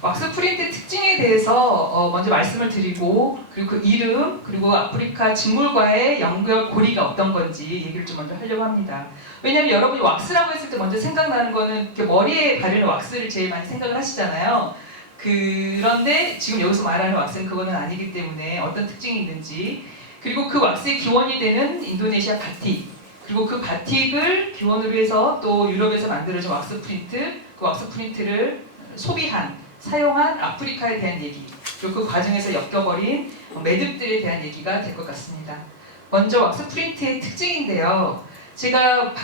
왁스 프린트의 특징에 대해서 먼저 말씀을 드리고, 그리고 그 이름, 그리고 아프리카 직물과의 연결고리가 어떤 건지 얘기를 좀 먼저 하려고 합니다. 왜냐하면 여러분이 왁스라고 했을 때 먼저 생각나는 거는 이렇게 머리에 바르는 왁스를 제일 많이 생각을 하시잖아요. 그런데 지금 여기서 말하는 왁스는 그거는 아니기 때문에 어떤 특징이 있는지, 그리고 그 왁스의 기원이 되는 인도네시아 바틱, 그리고 그 바틱을 기원으로 해서 또 유럽에서 만들어진 왁스 프린트, 그 왁스 프린트를 소비한, 사용한 아프리카에 대한 얘기, 그리고 그 과정에서 엮여버린 매듭들에 대한 얘기가 될 것 같습니다. 먼저 왁스 프린트의 특징인데요. 제가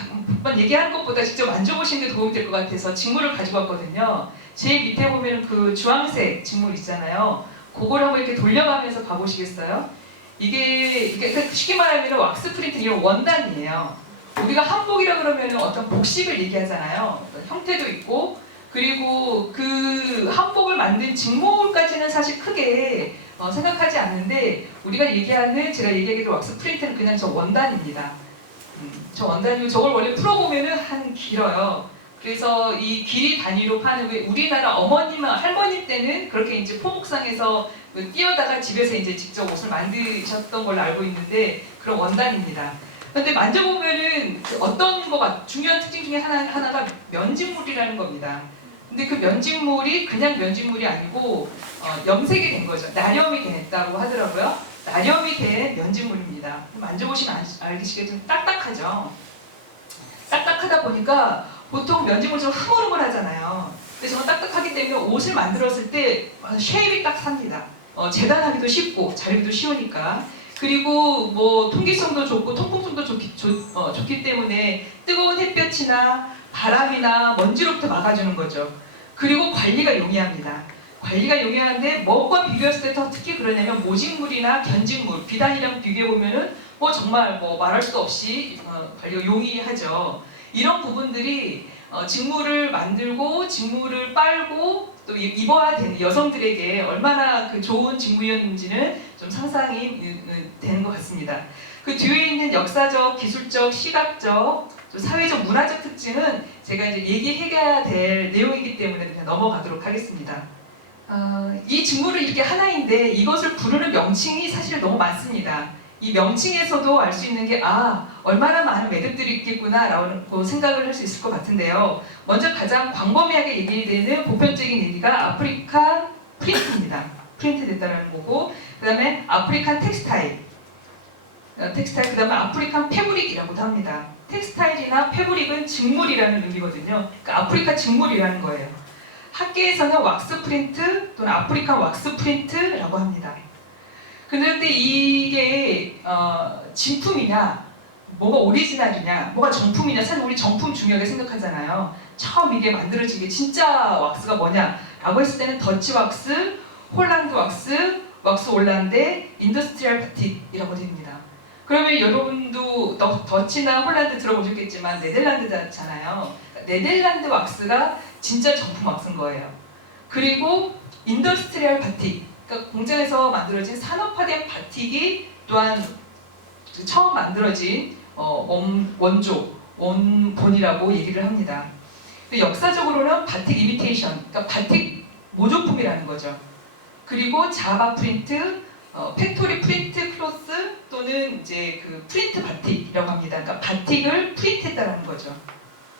몇 얘기하는 것보다 직접 만져보시는 게 도움이 될 것 같아서 직물을 가지고 왔거든요. 제일 밑에 보면 그 주황색 직물 있잖아요. 그걸 한번 이렇게 돌려가면서 봐보시겠어요? 이게 쉽게 말하면 왁스 프린트 이런 원단이에요. 우리가 한복이라 그러면 어떤 복식을 얘기하잖아요. 형태도 있고, 그리고 그 한복을 만든 직물까지는 사실 크게 생각하지 않는데, 우리가 얘기하는, 제가 얘기하기로 왁스 프린트는 그냥 저 원단입니다. 저 원단이고, 저걸 원래 풀어보면은 한 길어요. 그래서 이 길이 단위로 파는, 왜 우리나라 어머님, 할머니 때는 그렇게 이제 포목상에서 뛰어다가 집에서 이제 직접 옷을 만드셨던 걸로 알고 있는데, 그런 원단입니다. 근데 만져보면은 어떤 거가 중요한 특징 중에 하나가 면직물이라는 겁니다. 근데 그 면직물이 그냥 면직물이 아니고 염색이 된 거죠. 나렴이 됐다고 하더라고요. 나렴이 된 면직물입니다. 만져보시면 알겠지만 딱딱하죠. 딱딱하다 보니까 보통 면직물처럼 흐물흐물하잖아요. 근데 정말 딱딱하기 때문에 옷을 만들었을 때 쉐입이 딱 삽니다. 재단하기도 쉽고 자르기도 쉬우니까. 그리고 뭐 통기성도 좋고 통풍성도 좋기 때문에 뜨거운 햇볕이나 바람이나 먼지로부터 막아주는 거죠. 그리고 관리가 용이합니다. 관리가 용이한데 뭐과 비교했을 때 더 특히 그러냐면 모직물이나 견직물, 비단이랑 비교해보면은 정말 말할 수도 없이 관리가 용이하죠. 이런 부분들이 직물을 만들고 직물을 빨고 또 입어야 되는 여성들에게 얼마나 그 좋은 직무였는지는 좀 상상이 되는 것 같습니다. 그 뒤에 있는 역사적, 기술적, 시각적, 사회적, 문화적 특징은 제가 이제 얘기해야 될 내용이기 때문에 그냥 넘어가도록 하겠습니다. 이 직물은 이렇게 하나인데 이것을 부르는 명칭이 사실 너무 많습니다. 이 명칭에서도 알 수 있는 게 얼마나 많은 매듭들이 있겠구나 라고 생각을 할 수 있을 것 같은데요. 먼저 가장 광범위하게 얘기되는 보편적인 얘기가 아프리카 프린트입니다. 프린트 됐다는 거고, 그 다음에 아프리칸 텍스타일, 그 다음에 아프리칸 패브릭이라고도 합니다. 텍스타일이나 패브릭은 직물이라는 의미거든요. 그러니까 아프리카 직물이라는 거예요. 학계에서는 왁스 프린트 또는 아프리칸 왁스 프린트라고 합니다. 그런데 이게 진품이냐, 뭐가 오리지널이냐, 뭐가 정품이냐, 사실 우리 정품 중요하게 생각하잖아요. 처음 이게 만들어진 게 진짜 왁스가 뭐냐라고 했을 때는 더치 왁스, 홀란드 왁스, 왁스 올란데, 인더스트리얼 바틱이라고 됩니다. 그러면 여러분도 더치나 홀란드 들어보셨겠지만 네덜란드잖아요. 네덜란드 왁스가 진짜 정품 왁스인 거예요. 그리고 인더스트리얼 바틱, 그러니까 공장에서 만들어진 산업화된 바틱이 또한 처음 만들어진 원조, 원본이라고 얘기를 합니다. 역사적으로는 바틱 이미테이션, 그러니까 바틱 모조품이라는 거죠. 그리고 자바 프린트, 팩토리 프린트 클로스 또는 이제 그 프린트 바틱이라고 합니다. 그러니까 바틱을 프린트했다는 거죠.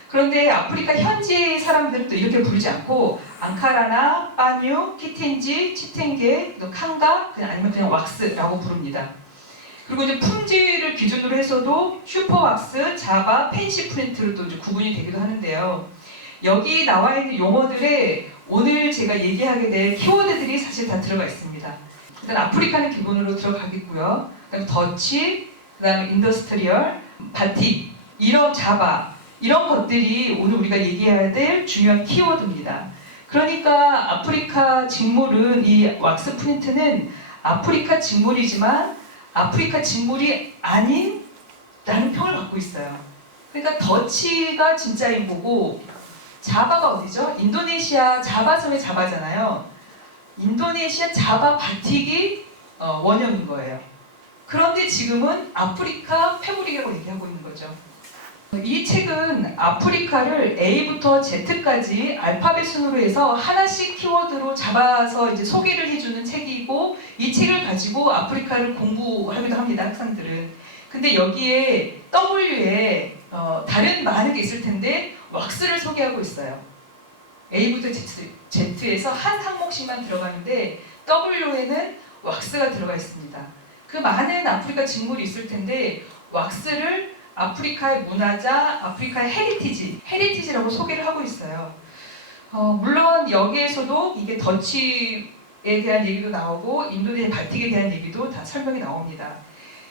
그런데 아프리카 현지 사람들은 또 이렇게 부르지 않고 앙카라나 빠뉴, 키텐지, 치텐게, 또 칸가, 아니면 그냥 왁스라고 부릅니다. 그리고 이제 품질을 기준으로 해서도 슈퍼 왁스, 자바, 펜시 프린트로 또 이제 구분이 되기도 하는데요. 여기 나와 있는 용어들에 오늘 제가 얘기하게 될 키워드들이 사실 다 들어가 있습니다. 일단 아프리카는 기본으로 들어가겠고요. 그다음에 더치, 그다음에 인더스트리얼, 바틱, 이런 자바, 이런 것들이 오늘 우리가 얘기해야 될 중요한 키워드입니다. 그러니까 아프리카 직물은, 이 왁스 프린트는 아프리카 직물이지만 아프리카 직물이 아닌 라는 평을 갖고 있어요. 그러니까 더치가 진짜인 거고, 자바가 어디죠? 인도네시아 자바섬의 자바잖아요. 인도네시아 자바 바틱이 원형인 거예요. 그런데 지금은 아프리카 패브릭이라고 얘기하고 있는 거죠. 이 책은 아프리카를 A부터 Z까지 알파벳 순으로 해서 하나씩 키워드로 잡아서 이제 소개를 해주는 책이고, 이 책을 가지고 아프리카를 공부하기도 합니다, 학생들은. 근데 여기에 W에 다른 많은 게 있을 텐데 왁스를 소개하고 있어요. A부터 Z에서 한 항목씩만 들어가는데 W에는 왁스가 들어가 있습니다. 그 많은 아프리카 직물이 있을 텐데 왁스를 아프리카의 문화자, 아프리카의 헤리티지라고 소개를 하고 있어요. 물론 여기에서도 이게 더치에 대한 얘기도 나오고 인도네시아 바틱에 대한 얘기도 다 설명이 나옵니다.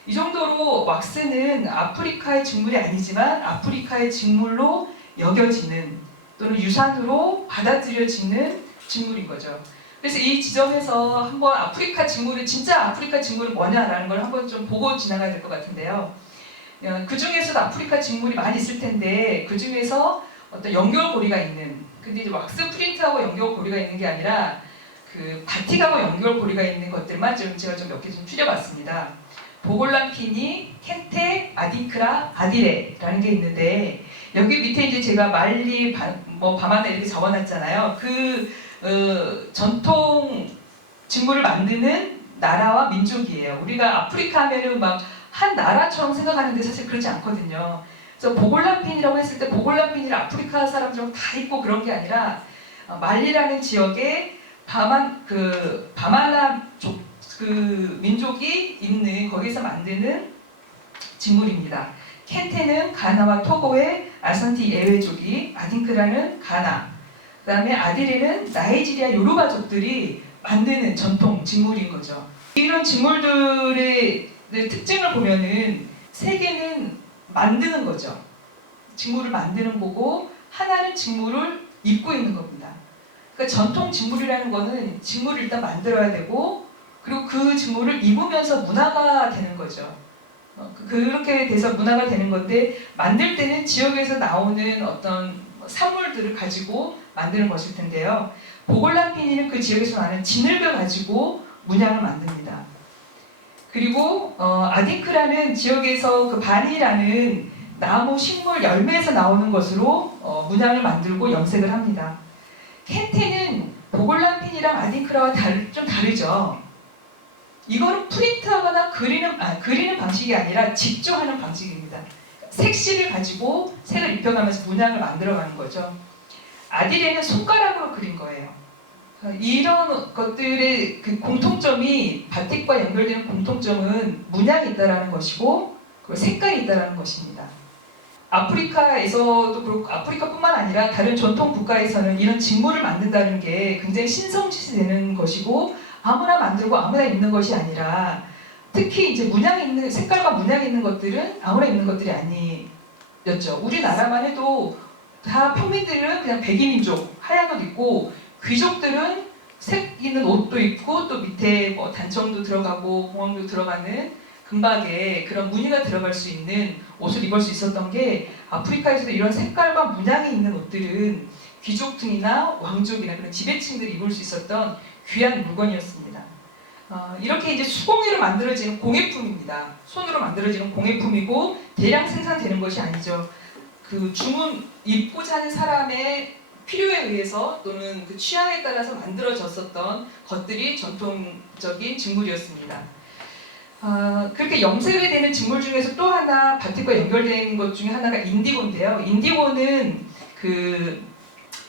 이 정도로 왁스는 아프리카의 직물이 아니지만 아프리카의 직물로 여겨지는 또는 유산으로 받아들여지는 직물인 거죠. 그래서 이 지점에서 한번 아프리카 직물은 진짜 아프리카 직물은 뭐냐라는 걸 한번 좀 보고 지나가야 될 것 같은데요. 그 중에서도 아프리카 직물이 많이 있을 텐데 그 중에서 어떤 연결고리가 있는, 근데 이제 왁스 프린트하고 연결고리가 있는 게 아니라 그 바틱하고 연결고리가 있는 것들만 제가 좀 몇 개 좀 추려봤습니다. 보골람피니, 켄테, 아디크라, 아디레라는 게 있는데 여기 밑에 이제 제가 말리, 바마나 이렇게 적어놨잖아요. 전통 직물을 만드는 나라와 민족이에요. 우리가 아프리카 하면은 막 한 나라처럼 생각하는데 사실 그렇지 않거든요. 그래서 보골람핀이라고 했을 때 보골람핀이 아프리카 사람들하고 다 있고 그런 게 아니라 말리라는 지역에 바마나 그 민족이 있는 거기서 만드는 직물입니다. 켄테는 가나와 토고의 아산티 에웨족이, 아딩크라는 가나, 그 다음에 아디레는 나이지리아 요르바족들이 만드는 전통 직물인 거죠. 이런 직물들의 특징을 보면은 세 개는 만드는 거죠. 직물을 만드는 거고 하나는 직물을 입고 있는 겁니다. 그러니까 전통 직물이라는 거는 직물을 일단 만들어야 되고 그리고 그 직물을 입으면서 문화가 되는 거죠. 그렇게 돼서 문화가 되는 건데 만들 때는 지역에서 나오는 어떤 산물들을 가지고 만드는 것일 텐데요. 보골람피니는 그 지역에서 나는 진흙을 가지고 문양을 만듭니다. 그리고 아딩크라는 지역에서 그 바니라는 나무 식물 열매에서 나오는 것으로 문양을 만들고 염색을 합니다. 켄테는 보골람핀이랑 아딩크라와 좀 다르죠. 이거는 프린트하거나 그리는 방식이 아니라 직접 하는 방식입니다. 색실을 가지고 색을 입혀가면서 문양을 만들어가는 거죠. 아디레는 손가락으로 그린 거예요. 이런 것들의 그 공통점이 바틱과 연결되는 공통점은 문양이 있다라는 것이고 색깔이 있다라는 것입니다. 아프리카에서도 그렇고 아프리카뿐만 아니라 다른 전통 국가에서는 이런 직물을 만든다는 게 굉장히 신성시되는 것이고 아무나 만들고 아무나 입는 것이 아니라 특히 이제 문양이 있는 색깔과 문양이 있는 것들은 아무나 입는 것들이 아니었죠. 우리나라만 해도 다 평민들은 그냥 백이민족 하얀 옷 입고 귀족들은 색 있는 옷도 입고 또 밑에 뭐 단청도 들어가고 공황도 들어가는 금박에 그런 무늬가 들어갈 수 있는 옷을 입을 수 있었던 게 아프리카에서도 이런 색깔과 문양이 있는 옷들은 귀족층이나 왕족이나 그런 지배층들이 입을 수 있었던 귀한 물건이었습니다. 이렇게 이제 수공예로 만들어지는 공예품입니다. 손으로 만들어지는 공예품이고 대량 생산되는 것이 아니죠. 그 입고자 하는 사람의 필요에 의해서 또는 그 취향에 따라서 만들어졌었던 것들이 전통적인 직물이었습니다. 그렇게 염색이 되는 직물 중에서 또 하나 바틱과 연결된 것 중에 하나가 인디고인데요. 인디고는 그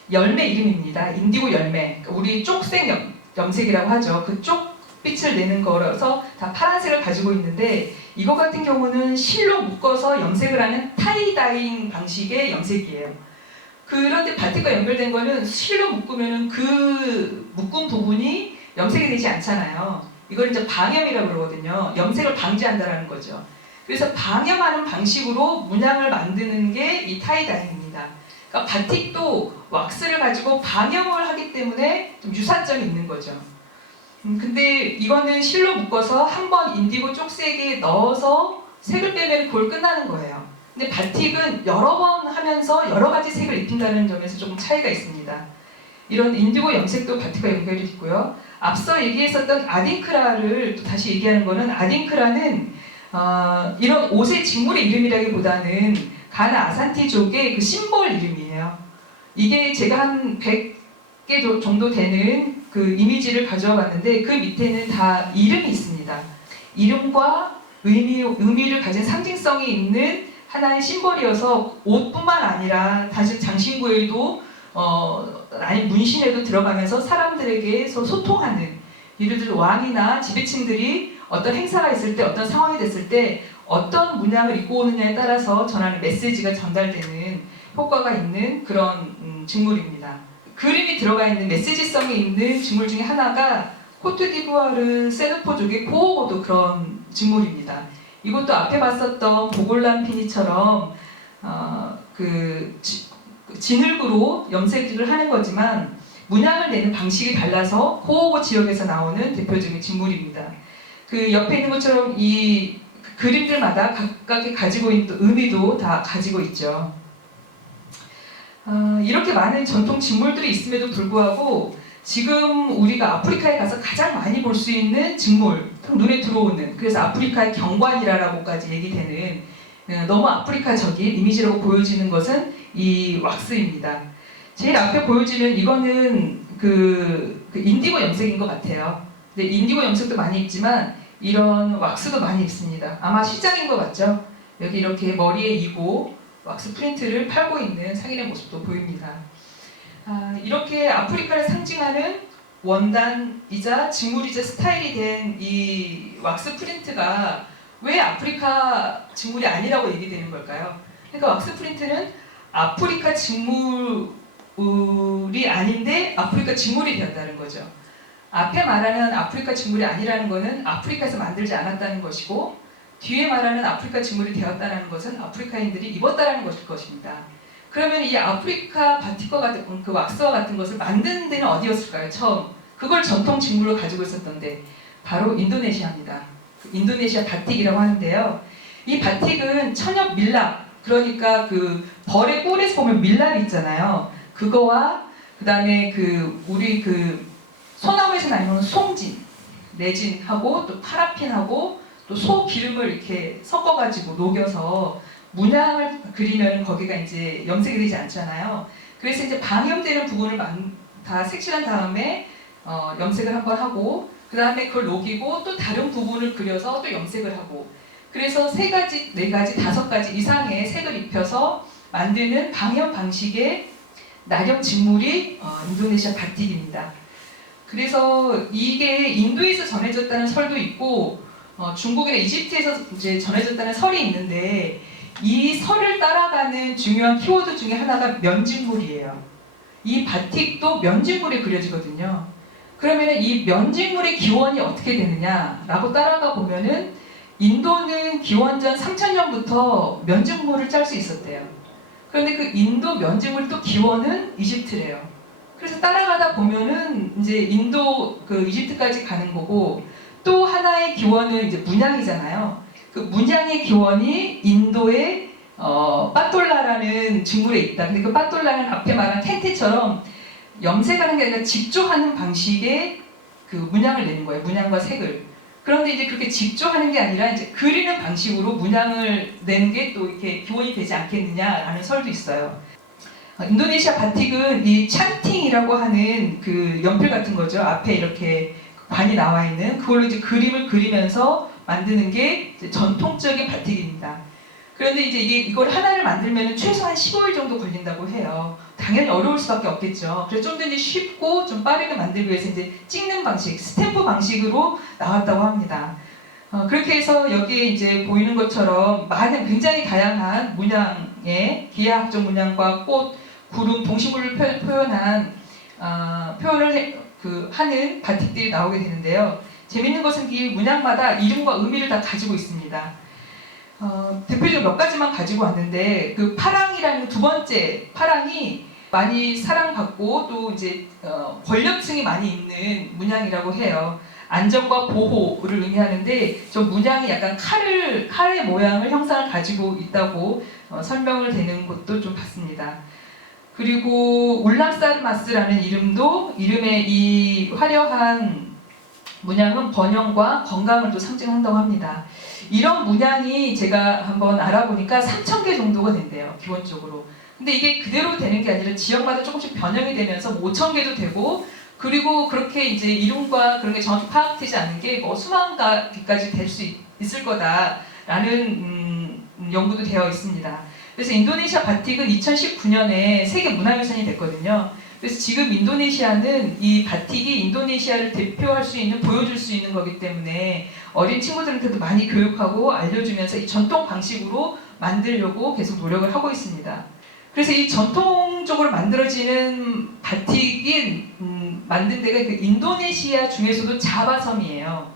열매 이름입니다. 인디고 열매. 우리 쪽색 염색이라고 하죠. 그 쪽빛을 내는 거라서 다 파란색을 가지고 있는데 이거 같은 경우는 실로 묶어서 염색을 하는 타이다잉 방식의 염색이에요. 그런데 바틱과 연결된 거는 실로 묶으면 그 묶은 부분이 염색이 되지 않잖아요. 이걸 이제 방염이라고 그러거든요. 염색을 방지한다는 거죠. 그래서 방염하는 방식으로 문양을 만드는 게 이 타이다잉입니다. 그러니까 바틱도 왁스를 가지고 방염을 하기 때문에 좀 유사점이 있는 거죠. 근데 이거는 실로 묶어서 한번 인디고 쪽색에 넣어서 색을 빼면 그걸 끝나는 거예요. 근데 바틱은 여러 번 하면서 여러 가지 색을 입힌다는 점에서 조금 차이가 있습니다. 이런 인디고 염색도 바틱과 연결이 있고요. 앞서 얘기했었던 아딩크라를 또 다시 얘기하는 거는 아딩크라는 이런 옷의 직물의 이름이라기보다는 가나 아산티족의 그 심벌 이름이에요. 이게 제가 한 100개 정도 되는 그 이미지를 가져와 봤는데 그 밑에는 다 이름이 있습니다. 이름과 의미를 가진 상징성이 있는 하나의 심벌이어서 옷뿐만 아니라 사실 장신구에도 아니 문신에도 들어가면서 사람들에게서 소통하는, 예를 들어 왕이나 지배층들이 어떤 행사가 있을 때 어떤 상황이 됐을 때 어떤 문양을 입고 오느냐에 따라서 전하는 메시지가 전달되는 효과가 있는 그런 직물입니다. 그림이 들어가 있는 메시지성이 있는 직물 중에 하나가 코트디부아르 세누포족의 고오고도 그런 직물입니다. 이것도 앞에 봤었던 보골란 피니처럼 진흙으로 염색을 하는 거지만 문양을 내는 방식이 달라서 고오고 지역에서 나오는 대표적인 직물입니다. 그 옆에 있는 것처럼 이 그림들마다 각각의 가지고 있는 의미도 다 가지고 있죠. 이렇게 많은 전통 직물들이 있음에도 불구하고 지금 우리가 아프리카에 가서 가장 많이 볼 수 있는 직물, 눈에 들어오는, 그래서 아프리카의 경관이라고까지 얘기되는 너무 아프리카적인 이미지라고 보여지는 것은 이 왁스입니다. 제일 앞에 보여지는 이거는 그 인디고 염색인 것 같아요. 근데 인디고 염색도 많이 있지만 이런 왁스도 많이 있습니다. 아마 시장인 것 같죠? 여기 이렇게 머리에 이고 왁스 프린트를 팔고 있는 상인의 모습도 보입니다. 이렇게 아프리카를 상징하는 원단이자 직물이자 스타일이 된 이 왁스 프린트가 왜 아프리카 직물이 아니라고 얘기되는 걸까요? 그러니까 왁스 프린트는 아프리카 직물이 아닌데 아프리카 직물이 되었다는 거죠. 앞에 말하는 아프리카 직물이 아니라는 것은 아프리카에서 만들지 않았다는 것이고, 뒤에 말하는 아프리카 직물이 되었다는 것은 아프리카인들이 입었다는 것일 것입니다. 그러면 이 아프리카 바티크와 같은 그 왁스와 같은 것을 만드는 데는 어디였을까요? 처음 그걸 전통 직물로 가지고 있었던데 바로 인도네시아입니다. 인도네시아 바틱이라고 하는데요. 이 바틱은 천엽 밀랍, 그러니까 그 벌의 꿀에서 보면 밀랍이 있잖아요. 그거와 그 다음에 우리 소나무에서 나오는 송진, 레진하고 또 파라핀하고 또 소 기름을 이렇게 섞어가지고 녹여서 문양을 그리면 거기가 이제 염색이 되지 않잖아요. 그래서 이제 방염되는 부분을 다 색칠한 다음에 염색을 한번 하고, 그 다음에 그걸 녹이고 또 다른 부분을 그려서 또 염색을 하고, 그래서 3가지, 4가지, 5가지 이상의 색을 입혀서 만드는 방염 방식의 나력 직물이 인도네시아 바틱입니다. 그래서 이게 인도에서 전해졌다는 설도 있고 중국이나 이집트에서 이제 전해졌다는 설이 있는데, 이 설을 따라가는 중요한 키워드 중에 하나가 면직물이에요. 이 바틱도 면직물이 그려지거든요. 그러면 이 면직물의 기원이 어떻게 되느냐라고 따라가 보면은 인도는 기원전 3000년부터 면직물을 짤 수 있었대요. 그런데 그 인도 면직물 또 기원은 이집트래요. 그래서 따라가다 보면은 이제 인도 이집트까지 가는 거고, 또 하나의 기원은 이제 문양이잖아요. 그 문양의 기원이 인도의 빠똘라라는 직물에 있다. 근데 그 빠똘라는 앞에 말한 텐테처럼 염색하는 게 아니라 직조하는 방식의 그 문양을 내는 거예요. 문양과 색을. 그런데 이제 그렇게 직조하는 게 아니라 이제 그리는 방식으로 문양을 내는 게 또 이렇게 기원이 되지 않겠느냐라는 설도 있어요. 인도네시아 바틱은 이 찬팅이라고 하는 그 연필 같은 거죠. 앞에 이렇게 관이 나와 있는 그걸로 이제 그림을 그리면서 만드는 게 이제 전통적인 바틱입니다. 그런데 이제 이걸 하나를 만들면 최소한 15일 정도 걸린다고 해요. 당연히 어려울 수밖에 없겠죠. 그래서 좀 더 이제 쉽고 좀 빠르게 만들기 위해서 이제 찍는 방식, 스탬프 방식으로 나왔다고 합니다. 그렇게 해서 여기에 이제 보이는 것처럼 많은 굉장히 다양한 문양의 기하학적 문양과 꽃, 구름, 동식물을 표현한 표현을 하는 바틱들이 나오게 되는데요. 재밌는 것은 이 문양마다 이름과 의미를 다 가지고 있습니다. 대표적으로 몇 가지만 가지고 왔는데, 그 파랑이라는 두 번째 파랑이 많이 사랑받고 또 이제 권력층이 많이 있는 문양이라고 해요. 안전과 보호를 의미하는데 저 문양이 약간 칼의 모양을 형상을 가지고 있다고 설명을 되는 것도 좀 봤습니다. 그리고 울람사르마스라는 이름도 이름의 이 화려한 문양은 번영과 건강을 또 상징한다고 합니다. 이런 문양이 제가 한번 알아보니까 3,000개 정도가 된대요, 기본적으로. 근데 이게 그대로 되는 게 아니라 지역마다 조금씩 변형이 되면서 5,000개도 되고, 그리고 그렇게 이제 이름과 그런 게 정확히 파악되지 않는 게 뭐 수만 개까지 될 수 있을 거다라는 연구도 되어 있습니다. 그래서 인도네시아 바틱은 2019년에 세계 문화유산이 됐거든요. 그래서 지금 인도네시아는 이 바틱이 인도네시아를 대표할 수 있는, 보여줄 수 있는 거기 때문에 어린 친구들한테도 많이 교육하고 알려주면서 이 전통 방식으로 만들려고 계속 노력을 하고 있습니다. 그래서 이 전통적으로 만들어지는 바틱이 만든 데가 그 인도네시아 중에서도 자바섬이에요.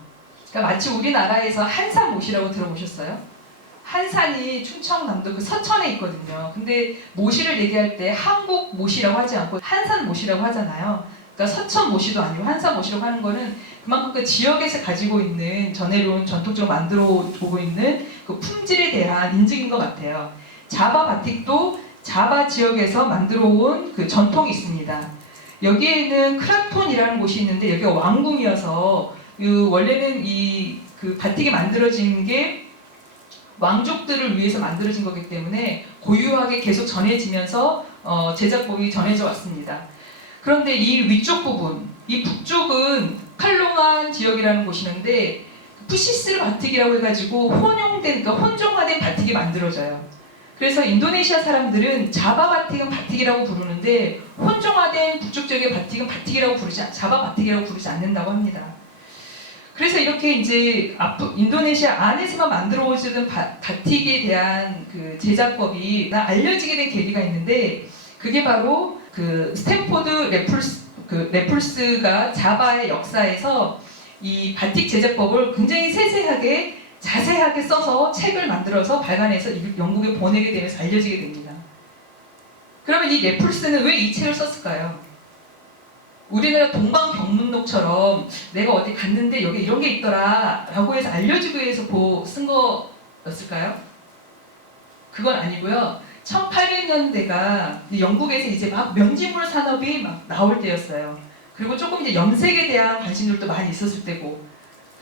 그러니까 마치 우리나라에서 한산못이라고 들어보셨어요? 한산이 충청남도 그 서천에 있거든요. 근데 모시를 얘기할 때 한국 모시라고 하지 않고 한산 모시라고 하잖아요. 그러니까 서천 모시도 아니고 한산 모시라고 하는 거는 그만큼 그 지역에서 가지고 있는 전해로운 전통적으로 만들어 오고 있는 그 품질에 대한 인증인 것 같아요. 자바 바틱도 자바 지역에서 만들어 온 그 전통이 있습니다. 여기에는 크라톤이라는 곳이 있는데 여기가 왕궁이어서 원래는 이 그 바틱이 만들어진 게 왕족들을 위해서 만들어진 거기 때문에 고유하게 계속 전해지면서 제작법이 전해져 왔습니다. 그런데 이 위쪽 부분, 이 북쪽은 칼롱안 지역이라는 곳이는데 푸시스 바틱이라고 해가지고 혼용된, 그러니까 혼종화된 바틱이 만들어져요. 그래서 인도네시아 사람들은 자바 바틱은 바틱이라고 부르는데 혼종화된 북쪽 지역의 바틱은 바틱이라고 자바 바틱이라고 부르지 않는다고 합니다. 그래서 이렇게 이제 인도네시아 안에서만 만들어지던 바틱에 대한 그 제작법이 알려지게 된 계기가 있는데 그게 바로 그 스탠포드 래플스가 자바의 역사에서 이 바틱 제작법을 굉장히 세세하게 자세하게 써서 책을 만들어서 발간해서 영국에 보내게 되면서 알려지게 됩니다. 그러면 이 래플스는 왜 이 책을 썼을까요? 우리나라 동방경문록처럼 내가 어디 갔는데 여기 이런 게 있더라 라고 해서 알려주기 위해서 쓴 거였을까요? 그건 아니고요. 1800년대가 영국에서 이제 막 면지물 산업이 막 나올 때였어요. 그리고 조금 이제 염색에 대한 관심들도 많이 있었을 때고,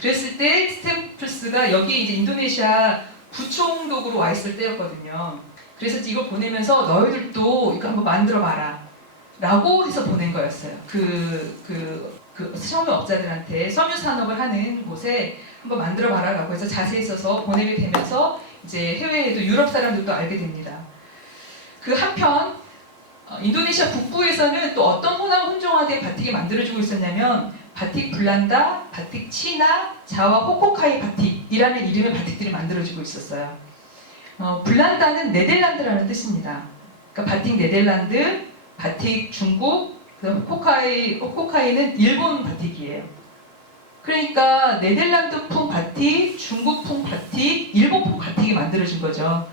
그랬을 때 스탬프스가 여기 이제 인도네시아 부총독으로 와 있을 때였거든요. 그래서 이걸 보내면서 너희들도 이거 한번 만들어 봐라 라고 해서 보낸 거였어요. 섬유업자들한테 섬유 산업을 하는 곳에 한번 만들어 봐라 라고 해서 자세히 써서 보내게 되면서 이제 해외에도 유럽 사람들도 알게 됩니다. 그 한편 인도네시아 북부에서는 또 어떤 혼종화된 바틱이 만들어지고 있었냐면 바틱 블란다, 바틱 치나, 자와 호코카이 바틱이라는 이름의 바틱들이 만들어지고 있었어요. 블란다는 네덜란드라는 뜻입니다. 그러니까 바틱 네덜란드, 바틱 중국, 호코카이는 일본 바틱이에요. 그러니까 네덜란드풍 바틱, 중국풍 바틱, 일본풍 바틱이 만들어진 거죠.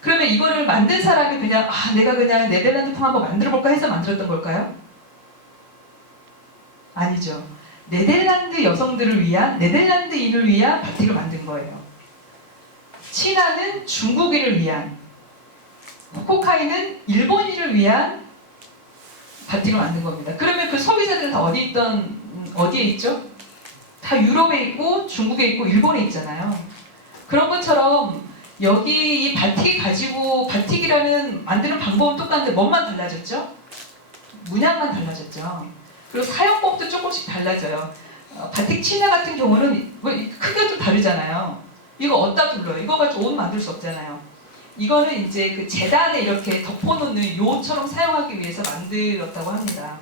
그러면 이거를 만든 사람이 그냥 내가 그냥 네덜란드풍 한번 만들어볼까 해서 만들었던 걸까요? 아니죠. 네덜란드 여성들을 위한, 네덜란드인을 위한 바틱을 만든 거예요. 치나는 중국인을 위한, 호코카이는 일본인을 위한 바틱을 만든 겁니다. 그러면 그 소비자들은 다 어디에 있죠? 다 유럽에 있고 중국에 있고 일본에 있잖아요. 그런 것처럼 여기 이 바틱이라는 만드는 방법은 똑같은데 뭐만 달라졌죠? 문양만 달라졌죠. 그리고 사용법도 조금씩 달라져요. 바틱 치나 같은 경우는 크기가 좀 다르잖아요. 이거 어디다 둘러요? 이거 가지고 옷 만들 수 없잖아요. 이거는 이제 그 재단에 이렇게 덮어놓는 요처럼 사용하기 위해서 만들었다고 합니다.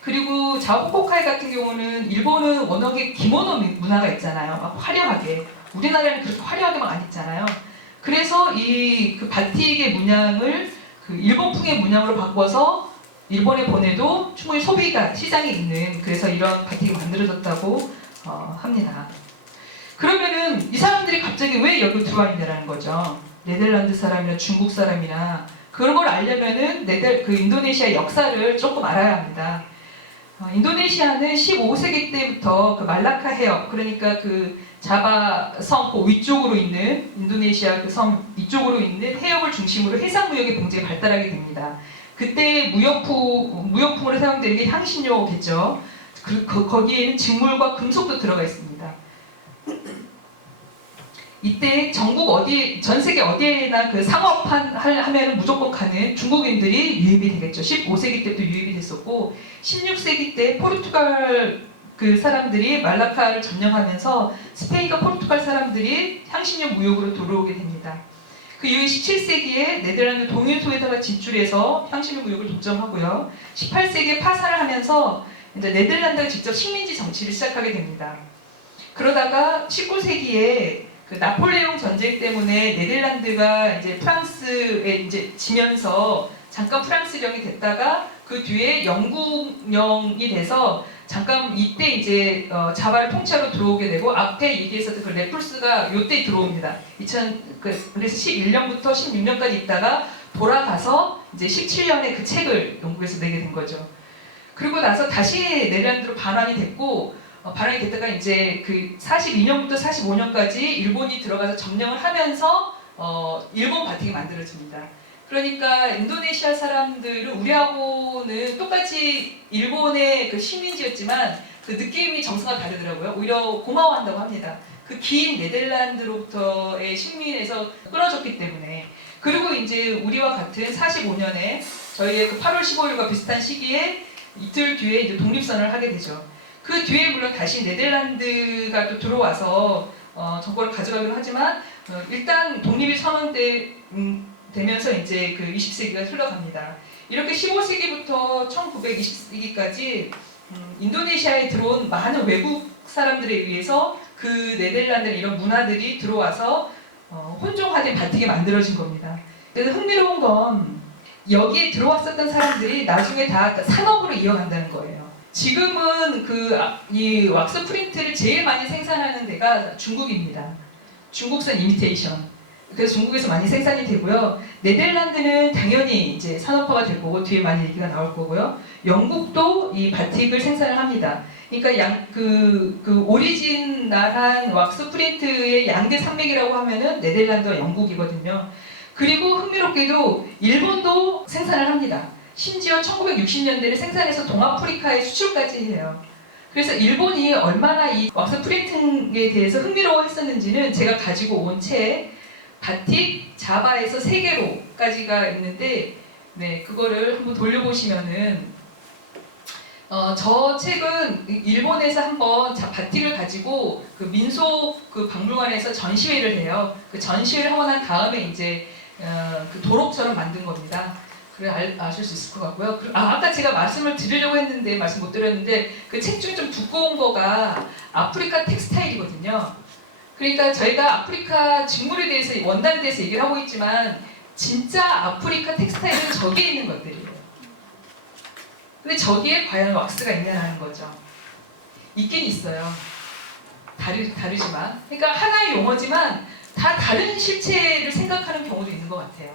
그리고 자오코카이 같은 경우는 일본은 워낙에 기모노 문화가 있잖아요. 막 화려하게. 우리나라는 그렇게 화려하게 막 안 입잖아요. 그래서 그 바틱의 문양을 그 일본풍의 문양으로 바꿔서 일본에 보내도 충분히 시장이 있는, 그래서 이런 바틱이 만들어졌다고 합니다. 그러면은 이 사람들이 갑자기 왜 여기 들어와 있냐라는 거죠. 네덜란드 사람이나 중국 사람이나 그런 걸 알려면은 인도네시아 역사를 조금 알아야 합니다. 인도네시아는 15세기 때부터 그 말라카 해협, 그러니까 그 자바 섬 그 위쪽으로 있는 인도네시아 그 섬 이쪽으로 있는 해협을 중심으로 해상 무역의 경제가 발달하게 됩니다. 그때 무역품으로 사용되는 게 향신료겠죠. 거기에는 직물과 금속도 들어가 있습니다. 이때 전국 어디, 전 세계 어디에나 그 상업한 하면 무조건 가는 중국인들이 유입이 되겠죠. 15세기 때도 유입이 됐었고, 16세기 때 포르투갈 그 사람들이 말라카를 점령하면서 스페인과 포르투갈 사람들이 향신료 무역으로 들어오게 됩니다. 그 이후 17세기에 네덜란드 동유소에다가 진출해서 향신료 무역을 독점하고요. 18세기에 파산을 하면서 이제 네덜란드가 직접 식민지 정치를 시작하게 됩니다. 그러다가 19세기에 그 나폴레옹 전쟁 때문에 네덜란드가 이제 프랑스에 이제 지면서 잠깐 프랑스령이 됐다가 그 뒤에 영국령이 돼서 잠깐 이때 이제 자바를 통째로 들어오게 되고, 앞에 얘기했었던 그 레풀스가 이때 들어옵니다. 그래서 11년부터 16년까지 있다가 돌아가서 이제 17년에 그 책을 영국에서 내게 된 거죠. 그리고 나서 다시 네덜란드로 반환이 됐고, 반환이 됐다가 이제 그 42년부터 45년까지 일본이 들어가서 점령을 하면서 일본 바틱이 만들어집니다. 그러니까 인도네시아 사람들은 우리하고는 똑같이 일본의 그 식민지였지만 그 느낌이 정서가 다르더라고요. 오히려 고마워한다고 합니다. 그 긴 네덜란드로부터의 식민에서 끊어졌기 때문에. 그리고 이제 우리와 같은 45년에 저희의 그 8월 15일과 비슷한 시기에 이틀 뒤에 이제 독립선언을 하게 되죠. 그 뒤에 물론 다시 네덜란드가 또 들어와서 정권을 가져가기로 하지만 일단 독립이 선언되면서 이제 그 20세기가 흘러갑니다. 이렇게 15세기부터 1920세기까지 인도네시아에 들어온 많은 외국 사람들에 의해서 그 네덜란드 이런 문화들이 들어와서 혼종화된 바틱이 만들어진 겁니다. 그래서 흥미로운 건 여기에 들어왔었던 사람들이 나중에 다 산업으로 이어간다는 거예요. 지금은 이 왁스 프린트를 제일 많이 생산하는 데가 중국입니다. 중국산 이미테이션. 그래서 중국에서 많이 생산이 되고요. 네덜란드는 당연히 이제 산업화가 될 거고 뒤에 많이 얘기가 나올 거고요. 영국도 이 바틱을 생산을 합니다. 그러니까 그 오리지널한 왁스 프린트의 양대 산맥이라고 하면은 네덜란드와 영국이거든요. 그리고 흥미롭게도 일본도 생산을 합니다. 심지어 1960년대를 생산해서 동아프리카에 수출까지 해요. 그래서 일본이 얼마나 이 왁스 프린팅에 대해서 흥미로워했었는지는 제가 가지고 온 책 바틱 자바에서 세계로까지가 있는데, 네, 그거를 한번 돌려보시면은 저 책은 일본에서 한번 바틱을 가지고 그 민속 그 박물관에서 전시회를 해요. 그 전시회를 하고 난 다음에 이제 그 도록처럼 만든 겁니다. 그래 아실 수 있을 것 같고요. 아까 제가 말씀을 드리려고 했는데 말씀 못 드렸는데 그 책 중에 좀 두꺼운 거가 아프리카 텍스타일이거든요. 그러니까 저희가 아프리카 직물에 대해서 원단에 대해서 얘기를 하고 있지만 진짜 아프리카 텍스타일은 저기에 있는 것들이에요. 근데 저기에 과연 왁스가 있냐는 거죠. 있긴 있어요. 다르지만. 그러니까 하나의 용어지만 다 다른 실체를 생각하는 경우도 있는 것 같아요.